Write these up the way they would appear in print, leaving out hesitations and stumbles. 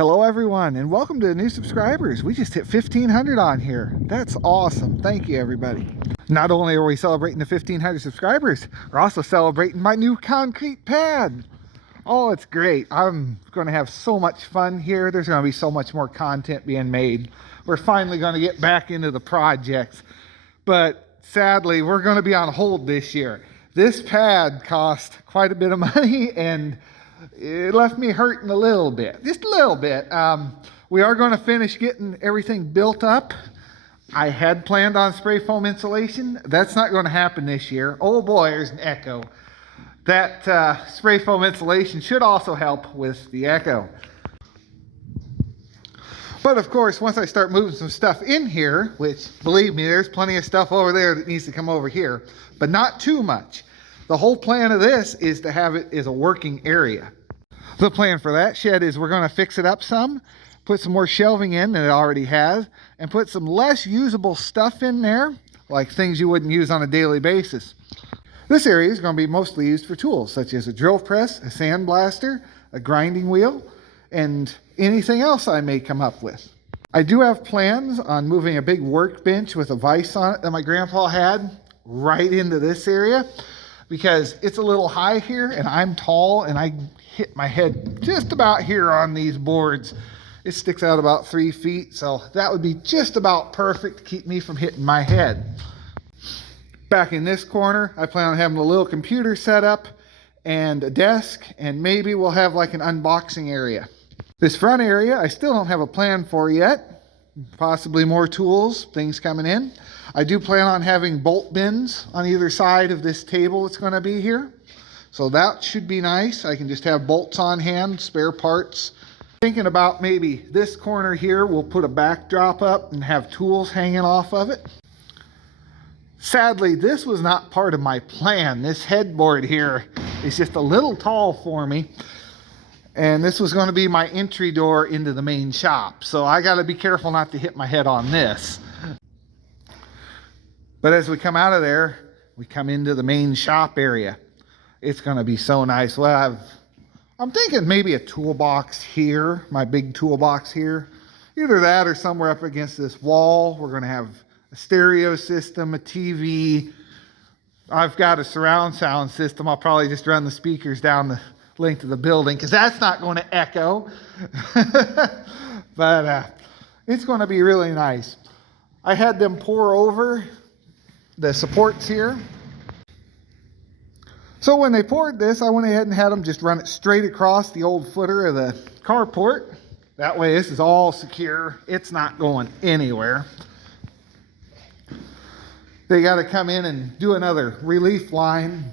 Hello everyone, and welcome to the new subscribers. We just hit 1,500 on here. That's awesome. Thank you everybody. Not only are we celebrating the 1,500 subscribers, we're also celebrating my new concrete pad. Oh, it's great. I'm going to have so much fun here. There's going to be so much more content being made. We're finally going to get back into the projects, but sadly we're going to be on hold this year. This pad cost quite a bit of money and it left me hurting a little bit, just a little bit. We are going to finish getting everything built up. I had planned on spray foam insulation. That's not going to happen this year. Oh boy, there's an echo. That spray foam insulation should also help with the echo. But of course, once I start moving some stuff in here, which believe me, there's plenty of stuff over there that needs to come over here, but not too much. The whole plan of this is to have it as a working area. The plan for that shed is we're going to fix it up some, put some more shelving in than it already has, and put some less usable stuff in there, like things you wouldn't use on a daily basis. This area is going to be mostly used for tools, such as a drill press, a sandblaster, a grinding wheel, and anything else I may come up with. I do have plans on moving a big workbench with a vise on it that my grandpa had right into this area, because it's a little high here and I'm tall and I hit my head just about here on these boards. It sticks out about 3 feet, so that would be just about perfect to keep me from hitting my head. Back in this corner, I plan on having a little computer set up and a desk, and maybe we'll have like an unboxing area. This front area, I still don't have a plan for yet. Possibly more tools, things coming in. I do plan on having bolt bins on either side of this table that's going to be here. So that should be nice. I can just have bolts on hand, spare parts. Thinking about maybe this corner here, we'll put a backdrop up and have tools hanging off of it. Sadly, this was not part of my plan. This headboard here is just a little tall for me. And this was going to be my entry door into the main shop. So I got to be careful not to hit my head on this. But as we come out of there, we come into the main shop area. It's going to be so nice. Well, I'm thinking maybe a toolbox here, my big toolbox here. Either that or somewhere up against this wall. We're going to have a stereo system, a TV. I've got a surround sound system. I'll probably just run the speakers down the length of the building because that's not going to echo. But it's going to be really nice. I had them pour over the supports here. So when they poured this, I went ahead and had them just run it straight across the old footer of the carport. That way this is all secure. It's not going anywhere. They got to come in and do another relief line.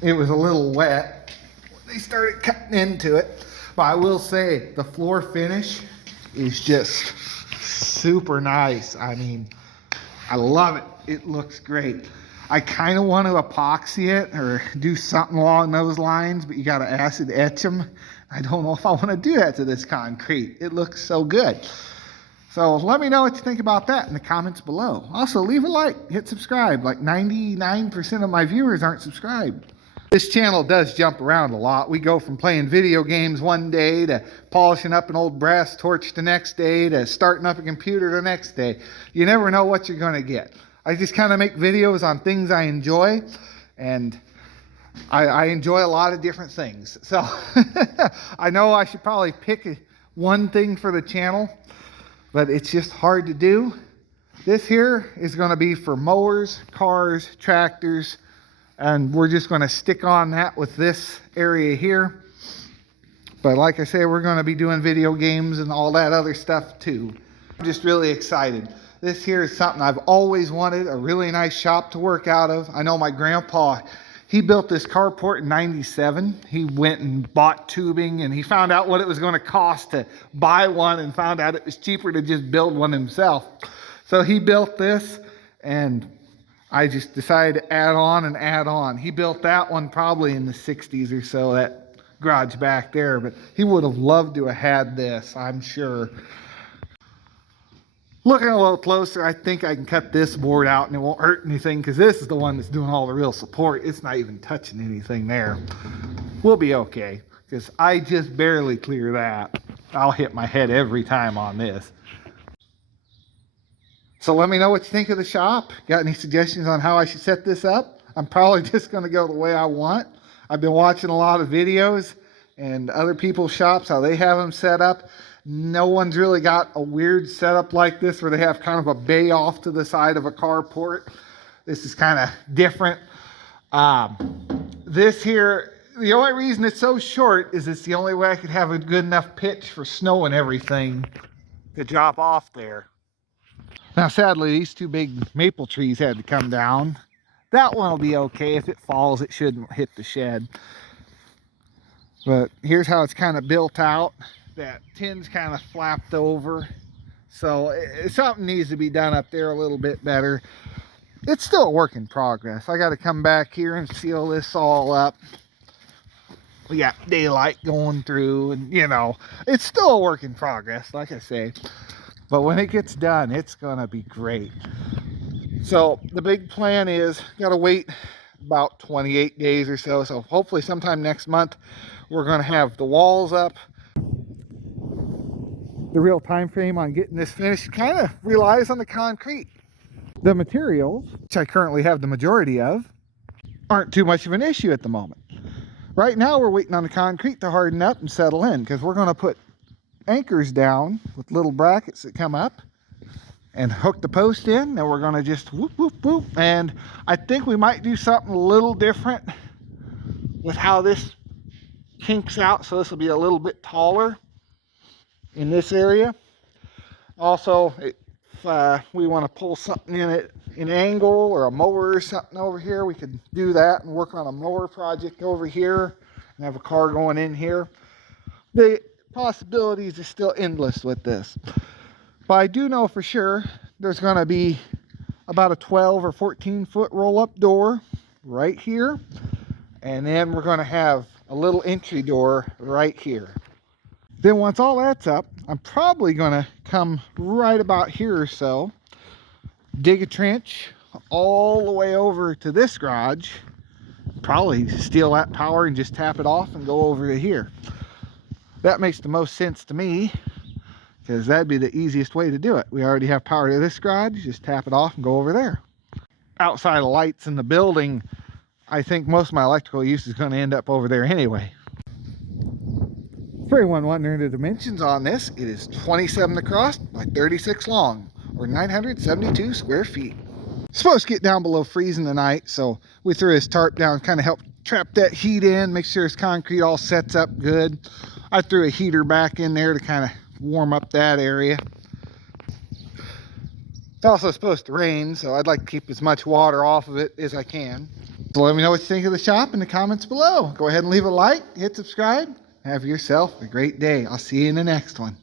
It was a little wet. They started cutting into it. But I will say the floor finish is just super nice. I mean, I love it. It looks great. I kind of want to epoxy it or do something along those lines, but you got to acid etch them. I don't know if I want to do that to this concrete. It looks so good. So let me know what you think about that in the comments below. Also, leave a like, hit subscribe. Like 99% of my viewers aren't subscribed. This channel does jump around a lot. We go from playing video games one day to polishing up an old brass torch the next day to starting up a computer the next day. You never know what you're going to get. I just kind of make videos on things I enjoy, and I enjoy a lot of different things. So I know I should probably pick one thing for the channel, but it's just hard to do. This here is going to be for mowers, cars, tractors, and we're just going to stick on that with this area here. But like I say, we're going to be doing video games and all that other stuff too. I'm just really excited. This here is something I've always wanted, a really nice shop to work out of. I know my grandpa, he built this carport in '97. He went and bought tubing and he found out what it was going to cost to buy one and found out it was cheaper to just build one himself. So he built this and I just decided to add on and add on. He built that one probably in the 60s or so, that garage back there, but he would have loved to have had this, I'm sure. Looking a little closer, I think I can cut this board out and it won't hurt anything because this is the one that's doing all the real support. It's not even touching anything there. We'll be okay because I just barely clear that. I'll hit my head every time on this. So let me know what you think of the shop. Got any suggestions on how I should set this up? I'm probably just going to go the way I want. I've been watching a lot of videos and other people's shops, how they have them set up. No one's really got a weird setup like this where they have kind of a bay off to the side of a carport. This is kind of different. This here, the only reason it's so short is it's the only way I could have a good enough pitch for snow and everything to drop off there. Now, sadly, these two big maple trees had to come down. That one will be okay. If it falls, it shouldn't hit the shed. But here's how it's kind of built out. That tin's kind of flapped over. So something needs to be done up there a little bit better. It's still a work in progress. I got to come back here and seal this all up. We got daylight going through, and you know, it's still a work in progress, like I say. But when it gets done, it's gonna be great. So the big plan is, gotta wait about 28 days or so. So hopefully sometime next month, we're gonna have the walls up. The real time frame on getting this finished kind of relies on the concrete. The materials, which I currently have the majority of, aren't too much of an issue at the moment. Right now we're waiting on the concrete to harden up and settle in, because we're going to put anchors down with little brackets that come up and hook the post in, and we're going to just whoop whoop whoop. And I think we might do something a little different with how this kinks out, so this will be a little bit taller in this area. Also, if we want to pull something in at an angle or a mower or something over here, we could do that and work on a mower project over here and have a car going in here. The possibilities are still endless with this, but I do know for sure there's going to be about a 12 or 14 foot roll-up door right here, and then we're going to have a little entry door right here. Then once all that's up, I'm probably going to come right about here or so, dig a trench all the way over to this garage, probably steal that power and just tap it off and go over to here. That makes the most sense to me, because that'd be the easiest way to do it. We already have power to this garage, just tap it off and go over there. Outside of lights in the building, I think most of my electrical use is going to end up over there anyway. For anyone wondering the dimensions on this, it is 27 across by 36 long, or 972 square feet. It's supposed to get down below freezing tonight, so we threw this tarp down, kind of help trap that heat in, make sure this concrete all sets up good. I threw a heater back in there to kind of warm up that area. It's also supposed to rain, so I'd like to keep as much water off of it as I can. So let me know what you think of the shop in the comments below. Go ahead and leave a like, hit subscribe. Have yourself a great day. I'll see you in the next one.